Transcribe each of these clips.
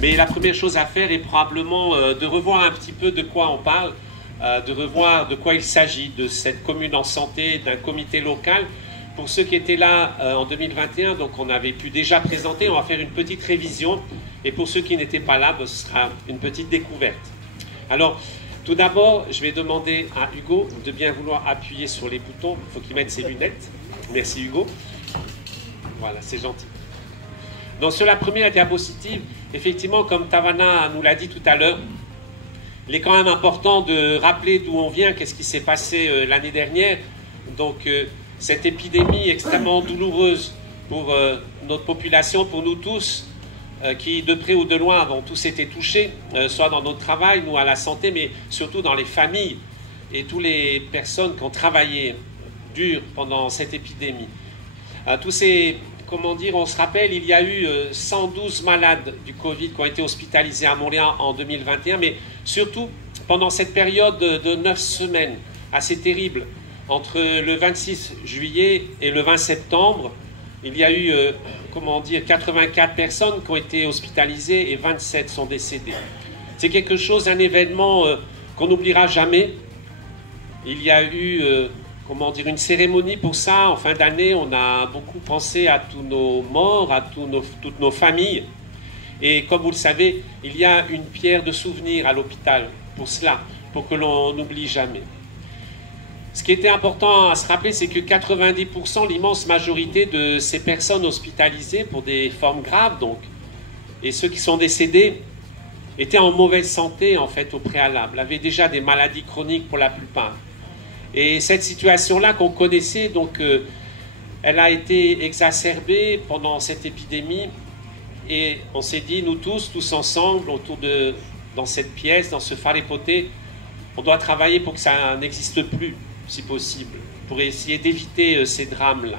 Mais la première chose à faire est probablement de revoir un petit peu de quoi on parle, de revoir de quoi il s'agit, de cette commune en santé, d'un comité local. Pour ceux qui étaient là en 2021, donc on avait pu déjà présenter, on va faire une petite révision. Et pour ceux qui n'étaient pas là, ce sera une petite découverte. Alors, tout d'abord, je vais demander à Hugo de bien vouloir appuyer sur les boutons. Il faut qu'il mette ses lunettes. Merci Hugo. Voilà, c'est gentil. Donc sur la première diapositive, effectivement, comme Tavana nous l'a dit tout à l'heure, il est quand même important de rappeler d'où on vient, qu'est-ce qui s'est passé l'année dernière. Donc cette épidémie extrêmement douloureuse pour notre population, pour nous tous, qui de près ou de loin avons tous été touchés, soit dans notre travail, nous à la santé, mais surtout dans les familles et toutes les personnes qui ont travaillé dur pendant cette épidémie. Tous ces... Comment dire, on se rappelle, il y a eu 112 malades du Covid qui ont été hospitalisés à Montréal en 2021, mais surtout pendant cette période de 9 semaines assez terrible, entre le 26 juillet et le 20 septembre, il y a eu, 84 personnes qui ont été hospitalisées et 27 sont décédées. C'est quelque chose, un événement qu'on n'oubliera jamais. Il y a eu... une cérémonie pour ça. En fin d'année, on a beaucoup pensé à tous nos morts, à toutes nos familles. Et comme vous le savez, il y a une pierre de souvenir à l'hôpital pour cela, pour que l'on n'oublie jamais. Ce qui était important à se rappeler, c'est que 90%, l'immense majorité de ces personnes hospitalisées pour des formes graves, donc, et ceux qui sont décédés, étaient en mauvaise santé, en fait, au préalable, avaient déjà des maladies chroniques pour la plupart. Et cette situation-là qu'on connaissait, donc, elle a été exacerbée pendant cette épidémie. Et on s'est dit, nous tous ensemble, dans cette pièce, dans ce phare époté, on doit travailler pour que ça n'existe plus, si possible, pour essayer d'éviter ces drames-là.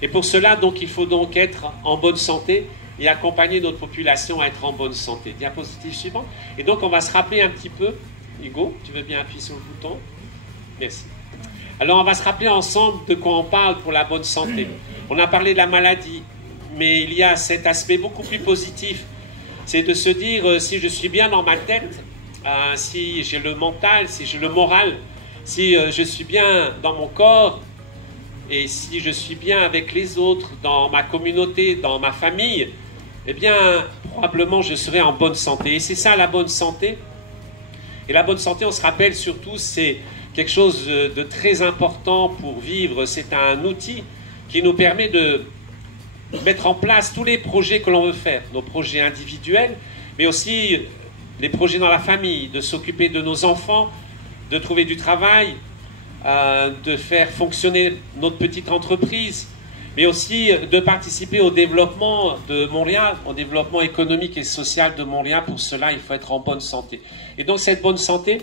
Et pour cela, donc, il faut donc être en bonne santé et accompagner notre population à être en bonne santé. Diapositive suivante. Et donc, on va se rappeler un petit peu. Hugo, tu veux bien appuyer sur le bouton? Merci. Alors, on va se rappeler ensemble de quoi on parle pour la bonne santé. On a parlé de la maladie, mais il y a cet aspect beaucoup plus positif. C'est de se dire, si je suis bien dans ma tête, si j'ai le mental, si j'ai le moral, si je suis bien dans mon corps, et si je suis bien avec les autres, dans ma communauté, dans ma famille, eh bien, probablement, je serai en bonne santé. Et c'est ça, la bonne santé. Et la bonne santé, on se rappelle surtout, c'est quelque chose de très important pour vivre. C'est un outil qui nous permet de mettre en place tous les projets que l'on veut faire, nos projets individuels, mais aussi les projets dans la famille, de s'occuper de nos enfants, de trouver du travail, de faire fonctionner notre petite entreprise, mais aussi de participer au développement de Montréal, au développement économique et social de Montréal. Pour cela, il faut être en bonne santé. Et donc cette bonne santé...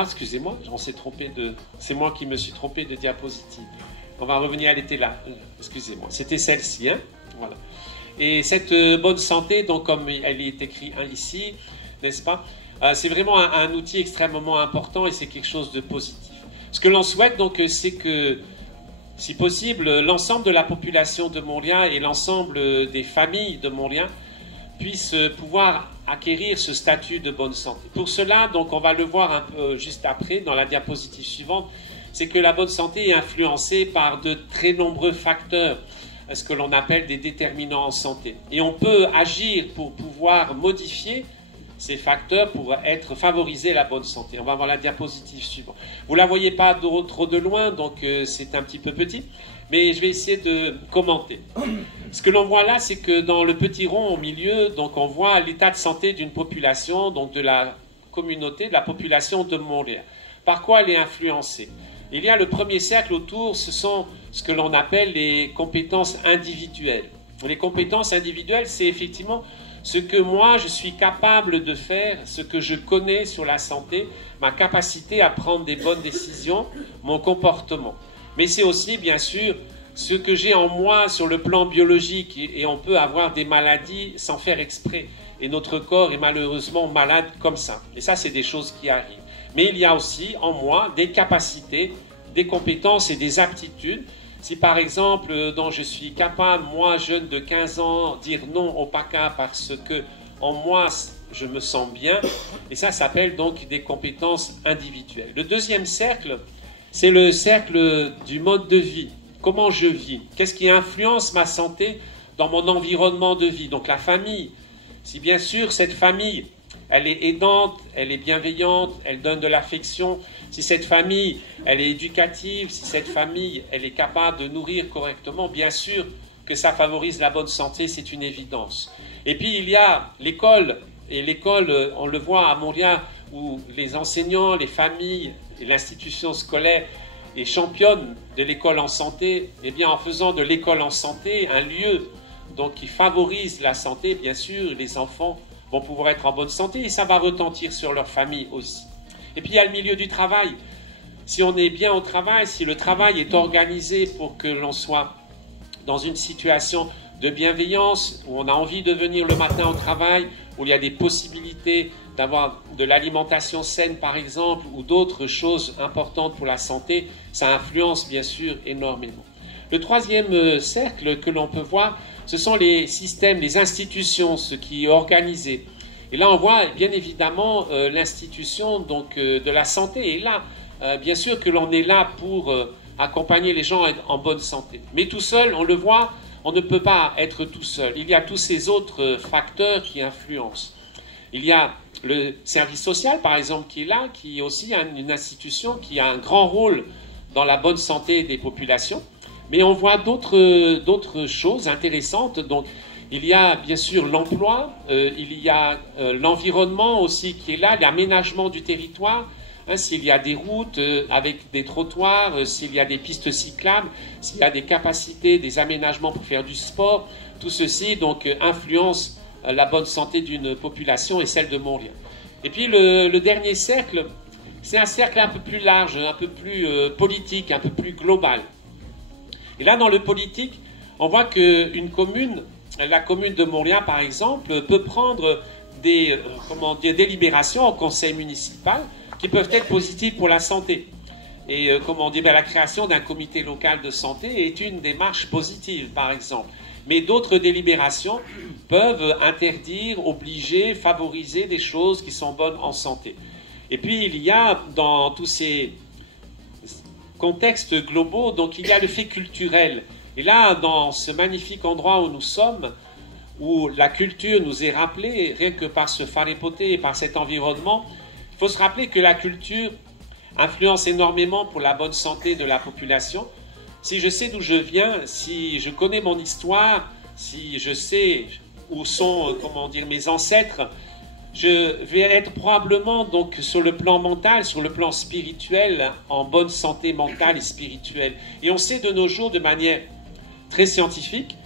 excusez-moi, on s'est trompé de... C'est moi qui me suis trompé de diapositive. On va revenir, elle était là. Excusez-moi, c'était celle-ci. Hein, voilà. Et cette bonne santé, donc comme elle est écrite ici, n'est-ce pas, c'est vraiment un outil extrêmement important et c'est quelque chose de positif. Ce que l'on souhaite, donc, c'est que, si possible, l'ensemble de la population de Montréal et l'ensemble des familles de Montréal puissent pouvoir acquérir ce statut de bonne santé. Pour cela, donc, on va le voir un peu juste après, dans la diapositive suivante, c'est que la bonne santé est influencée par de très nombreux facteurs, ce que l'on appelle des déterminants en santé. Et on peut agir pour pouvoir modifier ces facteurs pour favoriser la bonne santé. On va voir la diapositive suivante. Vous ne la voyez pas trop de loin, donc c'est un petit peu petit, mais je vais essayer de commenter. Ce que l'on voit là, c'est que dans le petit rond au milieu, donc on voit l'état de santé d'une population, donc de la communauté, de la population de Montréal. Par quoi elle est influencée? Il y a le premier cercle autour, ce sont ce que l'on appelle les compétences individuelles. Les compétences individuelles, c'est effectivement ce que moi, je suis capable de faire, ce que je connais sur la santé, ma capacité à prendre des bonnes décisions, mon comportement. Mais c'est aussi, bien sûr, ce que j'ai en moi sur le plan biologique. Et on peut avoir des maladies sans faire exprès. Et notre corps est malheureusement malade comme ça. Et ça, c'est des choses qui arrivent. Mais il y a aussi en moi des capacités, des compétences et des aptitudes. Si par exemple, dont je suis capable, moi jeune de 15 ans, dire non au PACA parce que en moi, je me sens bien. Et ça s'appelle donc des compétences individuelles. Le deuxième cercle, c'est le cercle du mode de vie. Comment je vis? Qu'est-ce qui influence ma santé dans mon environnement de vie? Donc la famille. Si bien sûr cette famille, elle est aidante, elle est bienveillante, elle donne de l'affection, si cette famille, elle est éducative, si cette famille, elle est capable de nourrir correctement, bien sûr que ça favorise la bonne santé, c'est une évidence. Et puis il y a l'école, et l'école, on le voit à Montréal, où les enseignants, les familles et l'institution scolaire est championne de l'école en santé. Eh bien, en faisant de l'école en santé un lieu donc, qui favorise la santé, bien sûr, les enfants vont pouvoir être en bonne santé et ça va retentir sur leur famille aussi. Et puis il y a le milieu du travail. Si on est bien au travail, si le travail est organisé pour que l'on soit dans une situation de bienveillance, où on a envie de venir le matin au travail, où il y a des possibilités d'avoir de l'alimentation saine par exemple, ou d'autres choses importantes pour la santé, ça influence bien sûr énormément. Le troisième cercle que l'on peut voir, ce sont les systèmes, les institutions, ce qui est organisé. Et là, on voit bien évidemment l'institution donc de la santé. Et là, bien sûr que l'on est là pour accompagner les gens en bonne santé. Mais tout seul, on le voit, on ne peut pas être tout seul. Il y a tous ces autres facteurs qui influencent. Il y a le service social, par exemple, qui est là, qui est aussi une institution qui a un grand rôle dans la bonne santé des populations. Mais on voit d'autres choses intéressantes. Donc, il y a bien sûr l'emploi, il y a l'environnement aussi qui est là, l'aménagement du territoire. Hein, s'il y a des routes avec des trottoirs, s'il y a des pistes cyclables, s'il y a des capacités, des aménagements pour faire du sport, tout ceci donc influence la bonne santé d'une population et celle de Montréal. Et puis le dernier cercle, c'est un cercle un peu plus large, un peu plus politique, un peu plus global. Et là, dans le politique, on voit qu'une commune, la commune de Montréal par exemple, peut prendre des délibérations au conseil municipal qui peuvent être positives pour la santé. Et la création d'un comité local de santé est une démarche positive, par exemple. Mais d'autres délibérations peuvent interdire, obliger, favoriser des choses qui sont bonnes en santé. Et puis, il y a dans tous ces contextes globaux, donc il y a le fait culturel. Et là, dans ce magnifique endroit où nous sommes, où la culture nous est rappelée, rien que par ce phare hypothé et par cet environnement, il faut se rappeler que la culture influence énormément pour la bonne santé de la population. Si je sais d'où je viens, si je connais mon histoire, si je sais où sont, mes ancêtres, je vais être probablement donc sur le plan mental, sur le plan spirituel, en bonne santé mentale et spirituelle. Et on sait de nos jours, de manière très scientifique,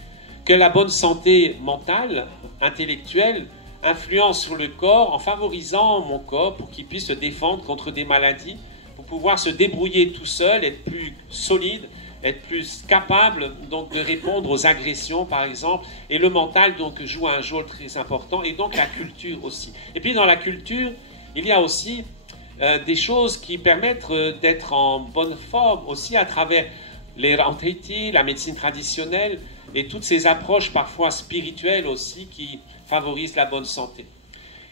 que la bonne santé mentale, intellectuelle, influence sur le corps en favorisant mon corps pour qu'il puisse se défendre contre des maladies, pour pouvoir se débrouiller tout seul, être plus solide, être plus capable donc de répondre aux agressions par exemple, et le mental donc joue un rôle très important, et donc la culture aussi. Et puis dans la culture, il y a aussi des choses qui permettent d'être en bonne forme aussi à travers les retraités, la médecine traditionnelle et toutes ces approches parfois spirituelles aussi qui favorisent la bonne santé.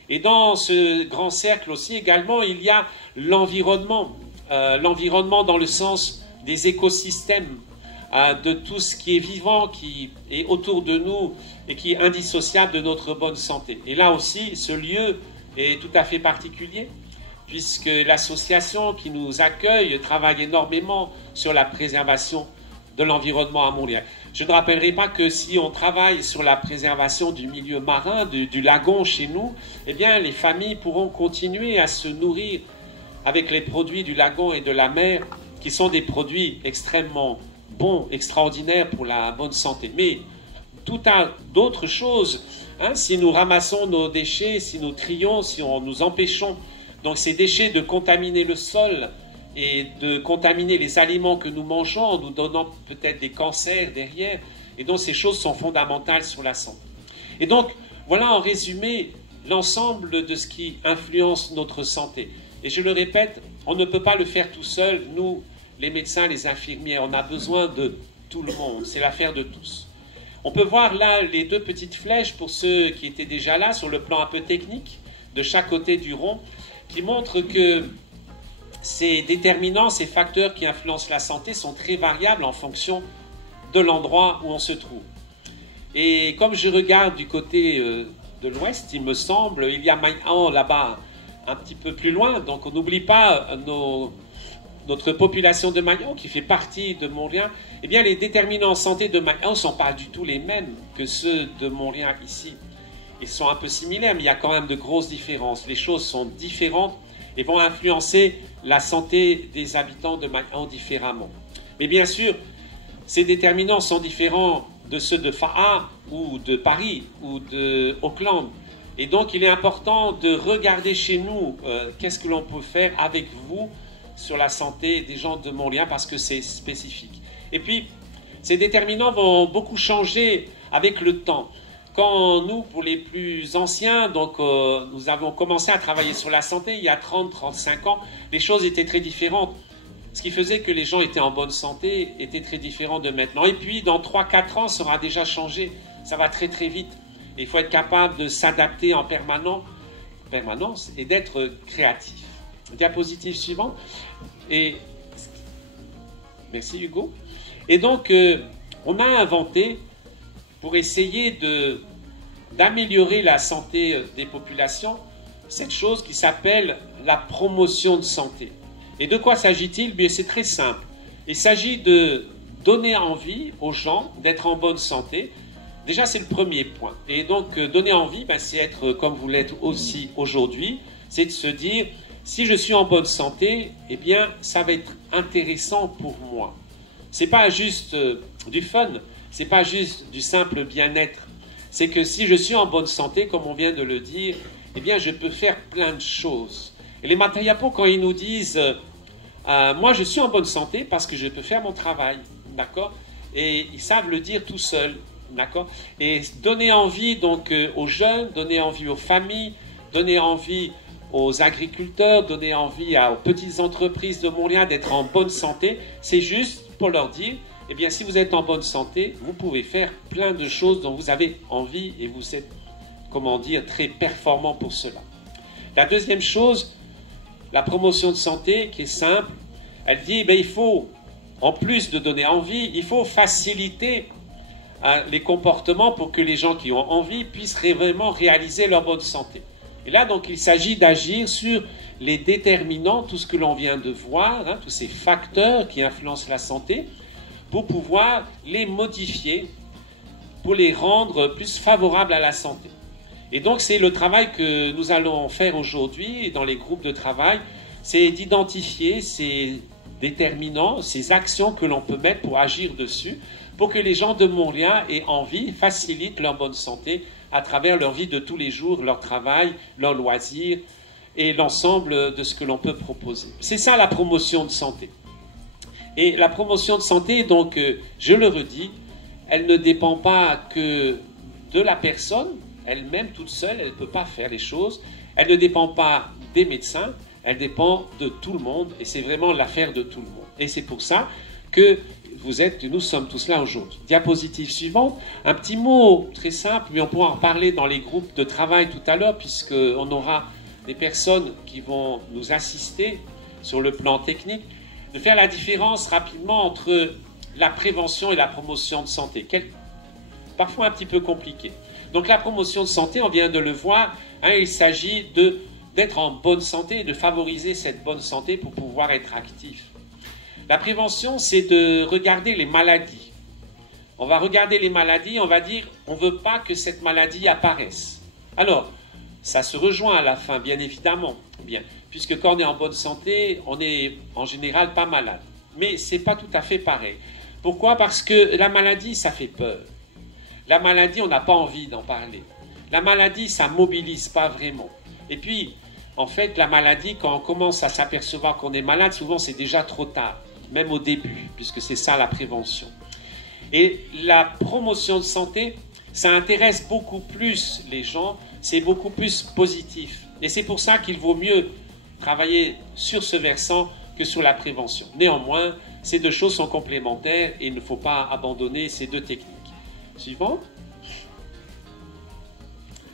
Et dans ce grand cercle aussi également, il y a l'environnement, l'environnement dans le sens des écosystèmes, de tout ce qui est vivant, qui est autour de nous et qui est indissociable de notre bonne santé. Et là aussi, ce lieu est tout à fait particulier, puisque l'association qui nous accueille travaille énormément sur la préservation de l'environnement à Montréal. Je ne rappellerai pas que si on travaille sur la préservation du milieu marin, du lagon chez nous, eh bien les familles pourront continuer à se nourrir avec les produits du lagon et de la mer, qui sont des produits extrêmement bons, extraordinaires pour la bonne santé. Mais tout un d'autres choses, hein, si nous ramassons nos déchets, si nous trions, si nous empêchons donc ces déchets de contaminer le sol et de contaminer les aliments que nous mangeons en nous donnant peut-être des cancers derrière, et donc ces choses sont fondamentales sur la santé. Et donc, voilà en résumé l'ensemble de ce qui influence notre santé. Et je le répète, on ne peut pas le faire tout seul, nous, les médecins, les infirmières, on a besoin de tout le monde, c'est l'affaire de tous. On peut voir là les deux petites flèches pour ceux qui étaient déjà là sur le plan un peu technique de chaque côté du rond qui montrent que ces déterminants, ces facteurs qui influencent la santé sont très variables en fonction de l'endroit où on se trouve. Et comme je regarde du côté de l'ouest, il me semble, il y a Maïan là-bas un petit peu plus loin, donc on n'oublie pas notre population de Maïan qui fait partie de Montréal. Eh bien, les déterminants en santé de Maïan ne sont pas du tout les mêmes que ceux de Montréal ici. Ils sont un peu similaires, mais il y a quand même de grosses différences. Les choses sont différentes et vont influencer la santé des habitants de Maïan différemment. Mais bien sûr, ces déterminants sont différents de ceux de Fa'a ou de Paris ou de Auckland. Et donc, il est important de regarder chez nous qu'est-ce que l'on peut faire avec vous sur la santé des gens de Montréal parce que c'est spécifique. Et puis, ces déterminants vont beaucoup changer avec le temps. Quand nous, pour les plus anciens, donc nous avons commencé à travailler sur la santé il y a 30-35 ans, les choses étaient très différentes. Ce qui faisait que les gens étaient en bonne santé était très différent de maintenant. Et puis, dans 3-4 ans, ça aura déjà changé. Ça va très très vite. Et il faut être capable de s'adapter en permanence et d'être créatif. Diapositive suivante. Et merci Hugo. Et donc, on a inventé, pour essayer d'améliorer la santé des populations, cette chose qui s'appelle la promotion de santé. Et de quoi s'agit-il? Bien, c'est très simple. Il s'agit de donner envie aux gens d'être en bonne santé. Déjà, c'est le premier point. Et donc, donner envie, ben, c'est être comme vous l'êtes aussi aujourd'hui. C'est de se dire, si je suis en bonne santé, eh bien, ça va être intéressant pour moi. C'est pas juste du fun, c'est pas juste du simple bien-être. C'est que si je suis en bonne santé, comme on vient de le dire, eh bien, je peux faire plein de choses. Et les Matayapo, quand ils nous disent moi, je suis en bonne santé parce que je peux faire mon travail, d'accord? Et ils savent le dire tout seuls, d'accord? Et donner envie donc aux jeunes, donner envie aux familles, donner envie aux agriculteurs, donner envie aux petites entreprises de Montréal d'être en bonne santé, c'est juste pour leur dire, eh bien, si vous êtes en bonne santé, vous pouvez faire plein de choses dont vous avez envie et vous êtes, comment dire, très performant pour cela. La deuxième chose, la promotion de santé, qui est simple, elle dit, ben, il faut, en plus de donner envie, il faut faciliter les comportements pour que les gens qui ont envie puissent vraiment réaliser leur bonne santé. Et là, donc, il s'agit d'agir sur les déterminants, tout ce que l'on vient de voir, hein, tous ces facteurs qui influencent la santé, pour pouvoir les modifier, pour les rendre plus favorables à la santé. Et donc, c'est le travail que nous allons faire aujourd'hui dans les groupes de travail, c'est d'identifier ces déterminants, ces actions que l'on peut mettre pour agir dessus, pour que les gens de Montréal aient envie, facilitent leur bonne santé à travers leur vie de tous les jours, leur travail, leurs loisirs et l'ensemble de ce que l'on peut proposer. C'est ça la promotion de santé. Et la promotion de santé, donc, je le redis, elle ne dépend pas que de la personne, elle-même toute seule, elle ne peut pas faire les choses. Elle ne dépend pas des médecins, elle dépend de tout le monde et c'est vraiment l'affaire de tout le monde. Et c'est pour ça que nous sommes tous là aujourd'hui. Diapositive suivante, un petit mot très simple, mais on pourra en parler dans les groupes de travail tout à l'heure puisqu'on aura des personnes qui vont nous assister sur le plan technique, de faire la différence rapidement entre la prévention et la promotion de santé, parfois un petit peu compliqué. Donc la promotion de santé, on vient de le voir, hein, il s'agit d'être en bonne santé et de favoriser cette bonne santé pour pouvoir être actif. La prévention, c'est de regarder les maladies. On va regarder les maladies, on va dire, on ne veut pas que cette maladie apparaisse. Alors, ça se rejoint à la fin, bien évidemment, bien, puisque quand on est en bonne santé, on est en général pas malade. Mais ce n'est pas tout à fait pareil. Pourquoi? Parce que la maladie, ça fait peur. La maladie, on n'a pas envie d'en parler. La maladie, ça ne mobilise pas vraiment. Et puis, en fait, la maladie, quand on commence à s'apercevoir qu'on est malade, souvent c'est déjà trop tard, même au début, puisque c'est ça la prévention. Et la promotion de santé, ça intéresse beaucoup plus les gens, c'est beaucoup plus positif. Et c'est pour ça qu'il vaut mieux travailler sur ce versant que sur la prévention. Néanmoins, ces deux choses sont complémentaires et il ne faut pas abandonner ces deux techniques. Suivant.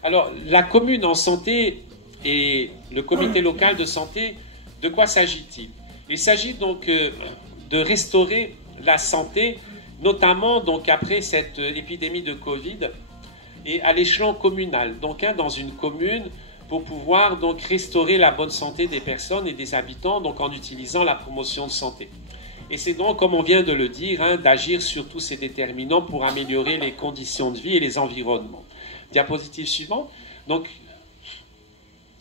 Alors, la commune en santé et le comité local de santé, de quoi s'agit-il? Il s'agit donc de restaurer la santé, notamment donc après cette épidémie de Covid, et à l'échelon communal, donc dans une commune, pour pouvoir donc restaurer la bonne santé des personnes et des habitants, donc en utilisant la promotion de santé. Et c'est donc, comme on vient de le dire, d'agir sur tous ces déterminants pour améliorer les conditions de vie et les environnements. Diapositive suivante. Donc,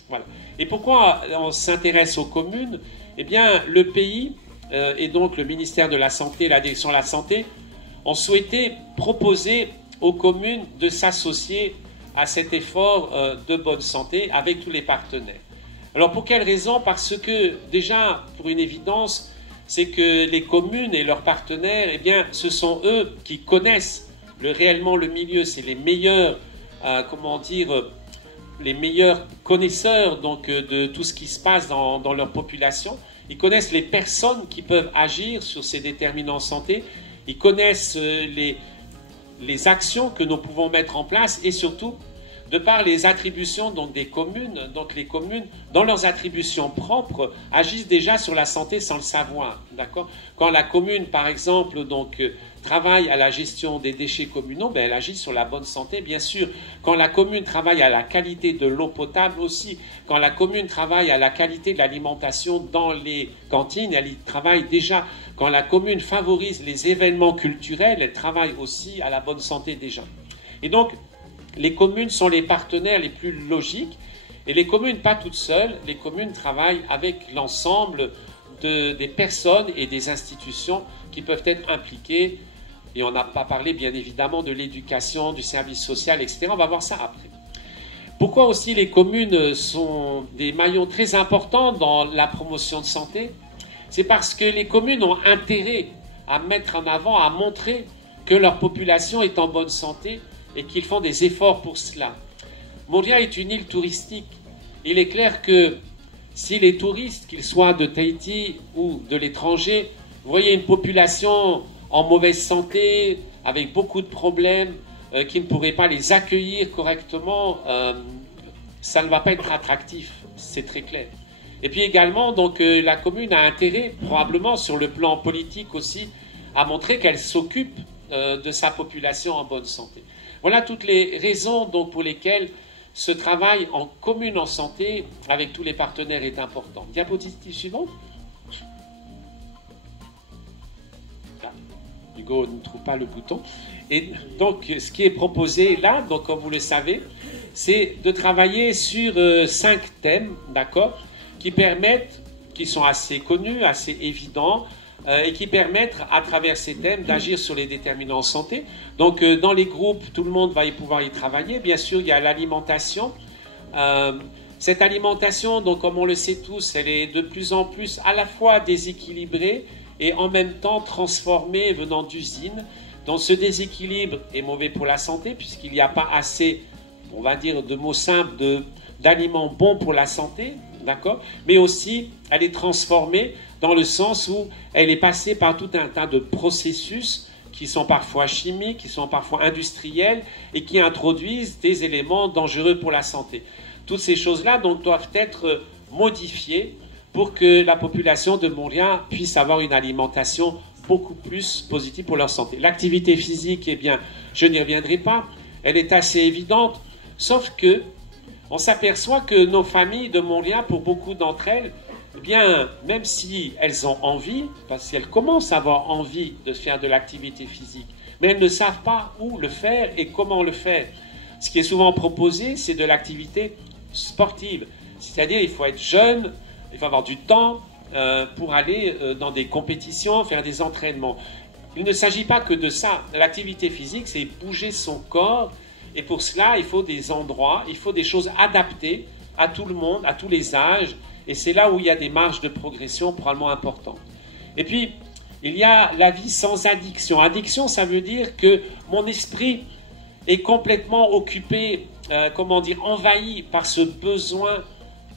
voilà. Et pourquoi on s'intéresse aux communes? Eh bien, le pays et donc le ministère de la Santé, la direction de la Santé, ont souhaité proposer aux communes de s'associer à cet effort de bonne santé avec tous les partenaires. Alors, pour quelle raison? Parce que, déjà, pour une évidence, c'est que les communes et leurs partenaires, eh bien, ce sont eux qui connaissent réellement le milieu. C'est les meilleurs, les meilleurs connaisseurs donc, de tout ce qui se passe dans leur population. Ils connaissent les personnes qui peuvent agir sur ces déterminants santé. Ils connaissent les actions que nous pouvons mettre en place et surtout, de par les attributions donc, des communes, donc les communes, dans leurs attributions propres, agissent déjà sur la santé sans le savoir. D'accord? Quand la commune, par exemple, donc, travaille à la gestion des déchets communaux, ben, elle agit sur la bonne santé, bien sûr. Quand la commune travaille à la qualité de l'eau potable aussi, quand la commune travaille à la qualité de l'alimentation dans les cantines, elle y travaille déjà. Quand la commune favorise les événements culturels, elle travaille aussi à la bonne santé déjà. Et donc, les communes sont les partenaires les plus logiques, et les communes pas toutes seules, les communes travaillent avec l'ensemble des personnes et des institutions qui peuvent être impliquées, et on n'a pas parlé bien évidemment de l'éducation, du service social, etc. On va voir ça après. Pourquoi aussi les communes sont des maillons très importants dans la promotion de santé? C'est parce que les communes ont intérêt à mettre en avant, à montrer que leur population est en bonne santé, et qu'ils font des efforts pour cela. Montréal est une île touristique. Il est clair que si les touristes, qu'ils soient de Tahiti ou de l'étranger, voyaient une population en mauvaise santé, avec beaucoup de problèmes, qui ne pourraient pas les accueillir correctement, ça ne va pas être attractif, c'est très clair. Et puis également, donc, la commune a intérêt, probablement sur le plan politique aussi, à montrer qu'elle s'occupe de sa population en bonne santé. Voilà toutes les raisons donc, pour lesquelles ce travail en commune en santé avec tous les partenaires est important. Diapositive suivante. Là, Hugo ne trouve pas le bouton. Et donc, ce qui est proposé là, donc, comme vous le savez, c'est de travailler sur 5 thèmes, d'accord, qui permettent, qui sont assez connus, assez évidents, et qui permettent, à travers ces thèmes, d'agir sur les déterminants santé. Donc, dans les groupes, tout le monde va pouvoir y travailler. Bien sûr, il y a l'alimentation. Cette alimentation, donc, comme on le sait tous, elle est de plus en plus à la fois déséquilibrée et en même temps transformée venant d'usines. Donc, ce déséquilibre est mauvais pour la santé puisqu'il n'y a pas assez, on va dire, de mots simples, d'aliments bons pour la santé, d'accord? Mais aussi, elle est transformée dans le sens où elle est passée par tout un tas de processus qui sont parfois chimiques, qui sont parfois industriels et qui introduisent des éléments dangereux pour la santé. Toutes ces choses-là donc, doivent être modifiées pour que la population de Montréal puisse avoir une alimentation beaucoup plus positive pour leur santé. L'activité physique, eh bien, je n'y reviendrai pas, elle est assez évidente, sauf que on s'aperçoit que nos familles de Montréal, pour beaucoup d'entre elles, eh bien, même si elles ont envie, parce qu'elles commencent à avoir envie de faire de l'activité physique, mais elles ne savent pas où le faire et comment le faire. Ce qui est souvent proposé, c'est de l'activité sportive. C'est-à-dire, il faut être jeune, il faut avoir du temps pour aller dans des compétitions, faire des entraînements. Il ne s'agit pas que de ça. L'activité physique, c'est bouger son corps, et pour cela, il faut des endroits, il faut des choses adaptées à tout le monde, à tous les âges, et c'est là où il y a des marges de progression probablement importantes. Et puis, il y a la vie sans addiction. Addiction, ça veut dire que mon esprit est complètement occupé, envahi par ce besoin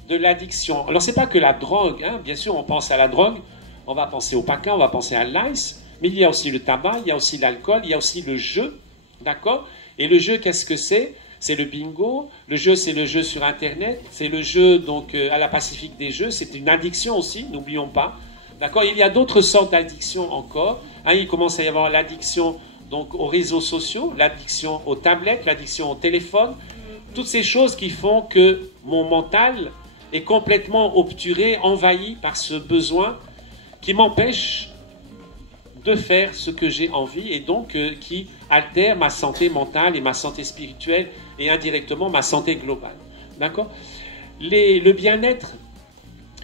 de l'addiction. Alors, ce n'est pas que la drogue, hein. Bien sûr, on pense à la drogue, on va penser au paquin, on va penser à l'ice, mais il y a aussi le tabac, il y a aussi l'alcool, il y a aussi le jeu, D'accord? Et le jeu, qu'est-ce que c'est? C'est le bingo. Le jeu, c'est le jeu sur Internet. C'est le jeu donc à la Pacifique des jeux. C'est une addiction aussi, n'oublions pas. D'accord? Il y a d'autres sortes d'addictions encore. Hein, il commence à y avoir l'addiction donc aux réseaux sociaux, l'addiction aux tablettes, l'addiction au téléphone. Toutes ces choses qui font que mon mental est complètement obturé, envahi par ce besoin qui m'empêche de faire ce que j'ai envie et donc qui altère ma santé mentale et ma santé spirituelle et indirectement ma santé globale. D'accord? Le bien-être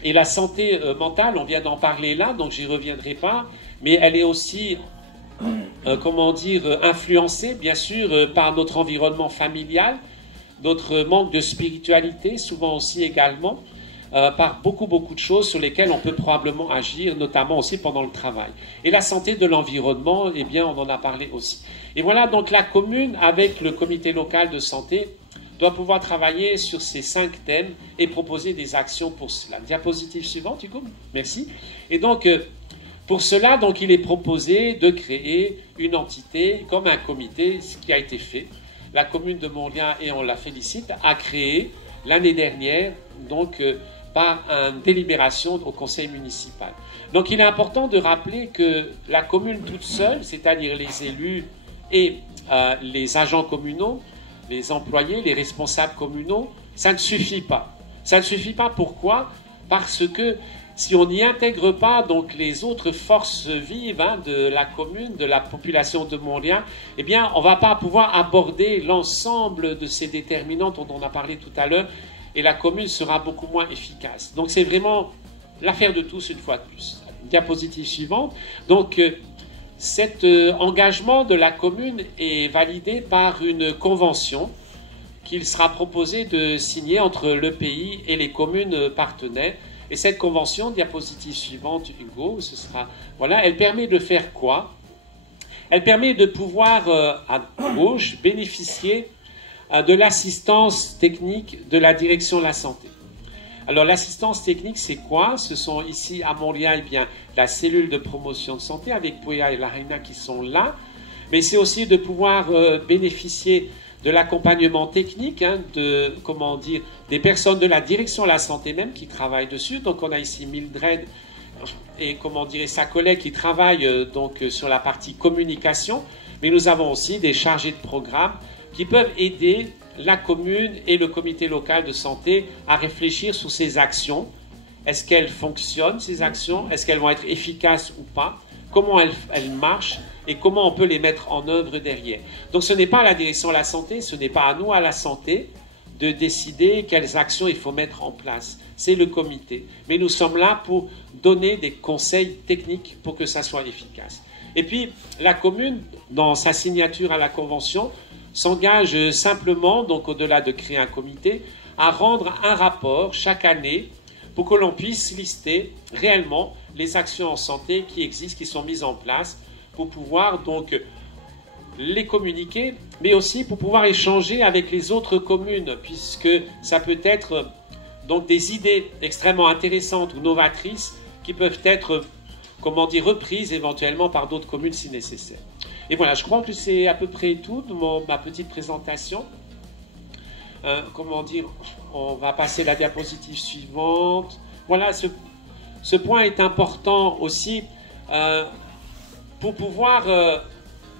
et la santé mentale, on vient d'en parler là, donc j'y reviendrai pas, mais elle est aussi, comment dire, influencée, bien sûr, par notre environnement familial, notre manque de spiritualité, souvent aussi également, par beaucoup de choses sur lesquelles on peut probablement agir, notamment aussi pendant le travail. Et la santé de l'environnement, eh bien, on en a parlé aussi. Et voilà, donc la commune, avec le comité local de santé, doit pouvoir travailler sur ces 5 thèmes et proposer des actions pour cela. Diapositive suivante, Hugo. Merci. Et donc, pour cela, donc, il est proposé de créer une entité comme un comité, ce qui a été fait. La commune de Montléal, et on la félicite, a créé l'année dernière, donc, par une délibération au conseil municipal. Donc il est important de rappeler que la commune toute seule, c'est-à-dire les élus et les agents communaux, les employés, les responsables communaux, ça ne suffit pas. Ça ne suffit pas, pourquoi? Parce que si on n'y intègre pas donc les autres forces vives de la commune, de la population de Montléal, eh bien on ne va pas pouvoir aborder l'ensemble de ces déterminants dont on a parlé tout à l'heure, et la commune sera beaucoup moins efficace. Donc c'est vraiment l'affaire de tous une fois de plus. Diapositive suivante. Donc cet engagement de la commune est validé par une convention qu'il sera proposé de signer entre le pays et les communes partenaires. Et cette convention, diapositive suivante, Hugo, ce sera, voilà, elle permet de faire quoi? Elle permet de pouvoir, à gauche, bénéficier de l'assistance technique de la direction de la santé. Alors l'assistance technique, c'est quoi? Ce sont ici à Montléal, eh bien, la cellule de promotion de santé avec Pouya et Larina qui sont là, mais c'est aussi de pouvoir bénéficier de l'accompagnement technique, de, comment dire, des personnes de la direction de la santé même qui travaillent dessus. Donc on a ici Mildred et, comment dire, sa collègue qui travaille donc sur la partie communication, mais nous avons aussi des chargés de programme qui peuvent aider la commune et le comité local de santé à réfléchir sur ces actions. Est-ce qu'elles fonctionnent, ces actions? Est-ce qu'elles vont être efficaces ou pas? Comment elles marchent et comment on peut les mettre en œuvre derrière. Donc ce n'est pas à la direction de la santé, ce n'est pas à nous, à la santé, de décider quelles actions il faut mettre en place. C'est le comité. Mais nous sommes là pour donner des conseils techniques pour que ça soit efficace. Et puis, la commune, dans sa signature à la convention, s'engage simplement, donc au-delà de créer un comité, à rendre un rapport chaque année pour que l'on puisse lister réellement les actions en santé qui existent, qui sont mises en place, pour pouvoir donc les communiquer, mais aussi pour pouvoir échanger avec les autres communes, puisque ça peut être donc des idées extrêmement intéressantes ou novatrices qui peuvent être, comment dire, reprises éventuellement par d'autres communes si nécessaire. Et voilà, je crois que c'est à peu près tout de ma petite présentation. Comment dire, on va passer à la diapositive suivante. Voilà, ce point est important aussi pour pouvoir,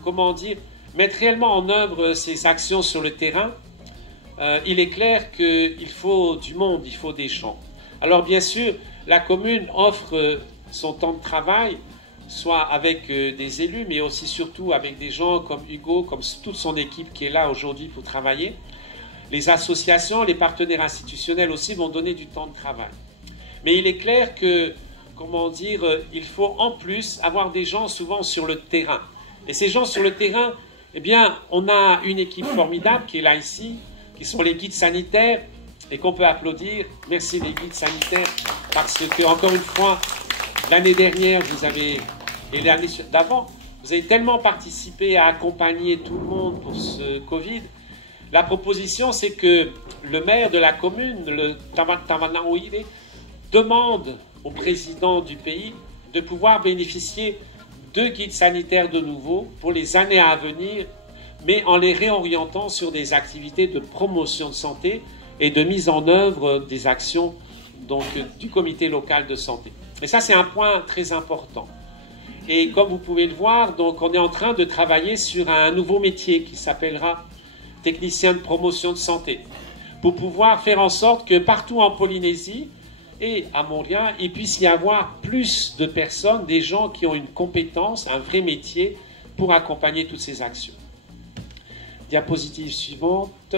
comment dire, mettre réellement en œuvre ces actions sur le terrain. Il est clair qu'il faut du monde, il faut des gens. Alors bien sûr, la commune offre son temps de travail, soit avec des élus, mais aussi surtout avec des gens comme Hugo, comme toute son équipe qui est là aujourd'hui pour travailler. Les associations, les partenaires institutionnels aussi vont donner du temps de travail. Mais il est clair que, comment dire, il faut en plus avoir des gens souvent sur le terrain. Et ces gens sur le terrain, eh bien, on a une équipe formidable qui est là ici, qui sont les guides sanitaires, et qu'on peut applaudir. Merci les guides sanitaires, parce que, encore une fois, l'année dernière, vous avez, et l'année d'avant, vous avez tellement participé à accompagner tout le monde pour ce Covid. La proposition, c'est que le maire de la commune, le Tamanaouire, demande au président du pays de pouvoir bénéficier de guides sanitaires de nouveau pour les années à venir, mais en les réorientant sur des activités de promotion de santé et de mise en œuvre des actions donc, du comité local de santé. Et ça, c'est un point très important. Et comme vous pouvez le voir, donc, on est en train de travailler sur un nouveau métier qui s'appellera technicien de promotion de santé, pour pouvoir faire en sorte que partout en Polynésie et à Montréal, il puisse y avoir plus de personnes, des gens qui ont une compétence, un vrai métier pour accompagner toutes ces actions. Diapositive suivante.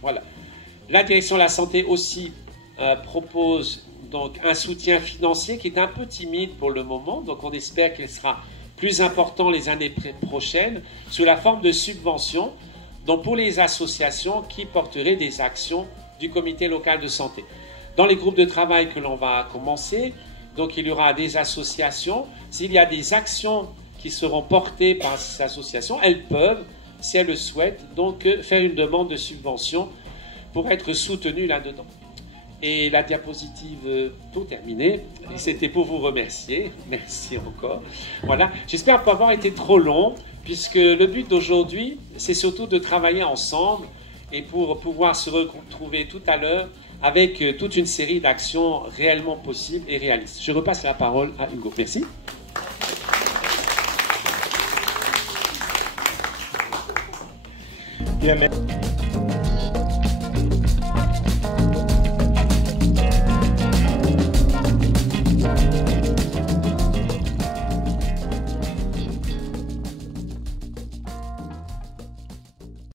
Voilà. La direction de la santé aussi propose donc un soutien financier qui est un peu timide pour le moment, donc on espère qu'il sera plus important les années prochaines, sous la forme de subventions, donc pour les associations qui porteraient des actions du comité local de santé. Dans les groupes de travail que l'on va commencer, donc il y aura des associations. S'il y a des actions qui seront portées par ces associations, elles peuvent, si elles le souhaitent, donc faire une demande de subvention pour être soutenues là-dedans. Et la diapositive, tout terminé. C'était pour vous remercier. Merci encore. Voilà. J'espère pas avoir été trop long, puisque le but d'aujourd'hui, c'est surtout de travailler ensemble et pour pouvoir se retrouver tout à l'heure avec toute une série d'actions réellement possibles et réalistes. Je repasse la parole à Hugo. Merci. Bien, merci.